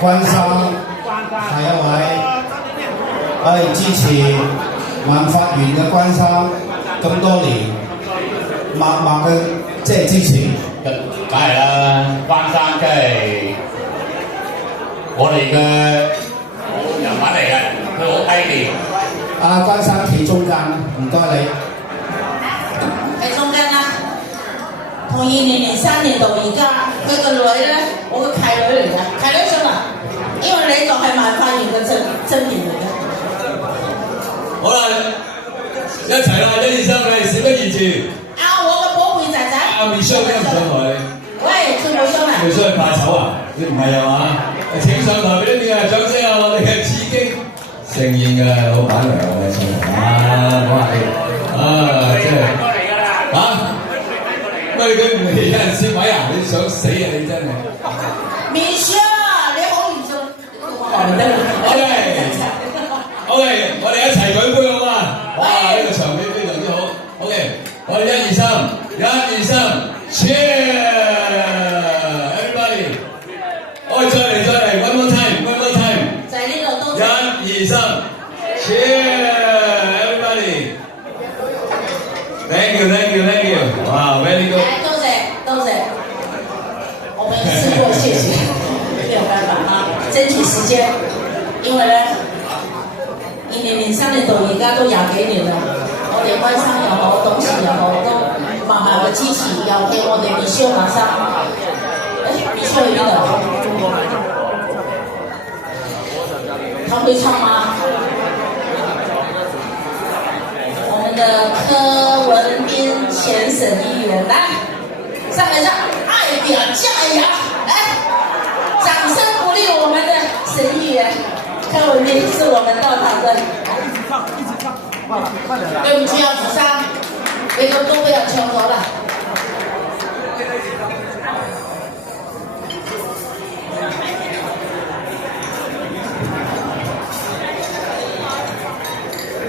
關生係一位我哋支持萬發園嘅關生咁多年，默默嘅即係支持。梗係啦，關生真係我哋嘅好人物嚟嘅，佢好低調。阿關生企中間，唔該你。喺中間啦。從2003年到而家，佢個女咧，我個契女嚟嘅，契女上嚟，因為你就係萬發園嘅真面嚟嘅。好啦，一齊啦，1、2、3，嚟，事不宜遲。我個寶貝仔仔。Michelle 點解唔上台？喂，佢冇上嚟。佢上嚟怕醜啊？你唔係啊嘛？請上台俾啲掌聲啊！我哋嘅刺激盛宴嘅老闆娘嘅上台啊！我係真係喂，佢唔係有人攝位啊？你想死啊！你真係。Michelle，你好嚴肅。OK，我哋一齊舉杯好嘛？哇！呢個場面非常之好。OK，我哋1、2、3，1、2、3 ，Cheer everybody！ 我哋再嚟 ，one more time。就係呢度多謝。1、2、3 ，Cheer everybody！Thank you，哇 ，very good。多謝，我們試過謝謝，沒有辦法啊，爭取時間，因為咧，2003年到而家都20幾年啦，我哋關生又好，董事又好，都默默嘅支持，尤其我哋Michelle馬生，Michelle去邊度？他會唱嗎？我們的柯文彬前省議員來。上來上，愛表加油！來，掌聲鼓勵我們的省議員柯文彬是我們到場的。對不起啊，子珊，你個都不要敲頭了。